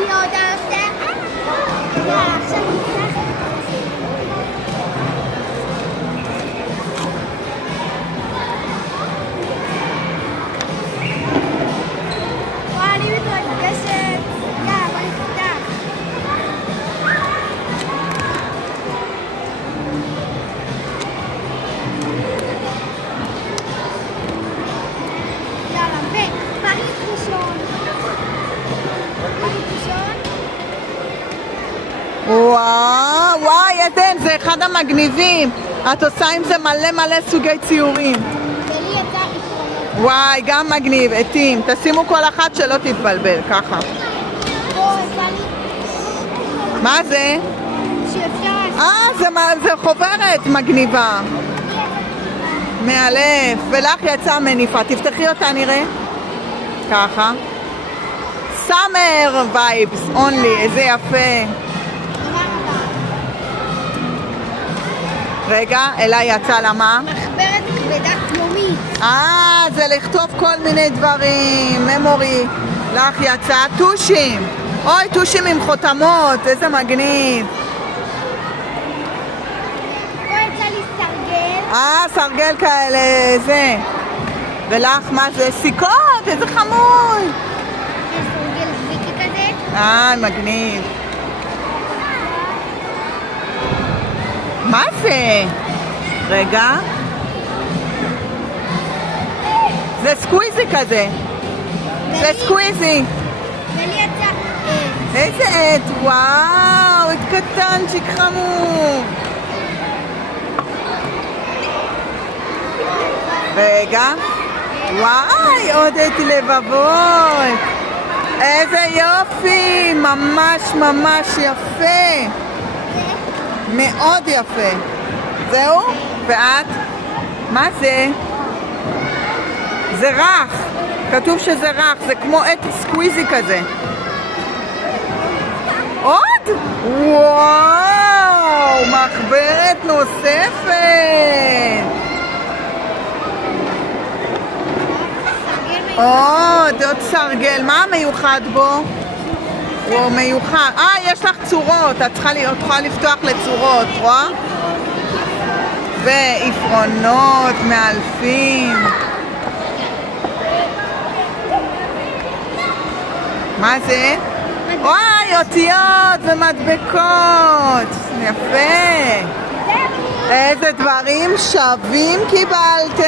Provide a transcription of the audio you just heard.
یادم וואו, וואי, עדן, זה אחד המגניבים. את עושה עם זה מלא מלא סוגי ציורים. ולי יצא עקרונות. וואי, גם מגניב, עטים. תשימו כל אחת שלא תתבלבל, ככה. מה זה? זה חוברת מגניבה. מאלף. ולך יצא מניפה. תפתחי אותה, נראה. ככה. סאמר וייבס, אונלי, איזה יפה. רגע, אליי יצא למה? מחברת כבדת יומית. זה לכתוב כל מיני דברים, ממורי. לך יצא טושים. אוי, טושים עם חותמות, איזה מגניב. פה יצא לי סרגל. סרגל כאלה, זה. ולך מה זה? סיכות, איזה חמוד. סרגל זוויקי כזה. מגניב. מה זה? רגע. זה סקוויזי כזה. זה סקוויזי. ולי יצא איזה עט? וואו, עט קטנצ'יק חמוד. רגע. וואי, עוד עט לבבות. איזה יופי. ממש ממש יפה. מאוד יפה. זהו? ואת? מה זה? זה רך. כתוב שזה רך. זה כמו עט סקוויזי כזה. עוד? וואו! מחברת נוספת. עוד סרגל. מה המיוחד בו? הוא מיוחד. יש לך צורות, את צריכה לפתוח לצורות, רואה? ועפרונות מאלפים. מה זה? וואי, אותיות ומדבקות. יפה. איזה דברים שווים קיבלתם.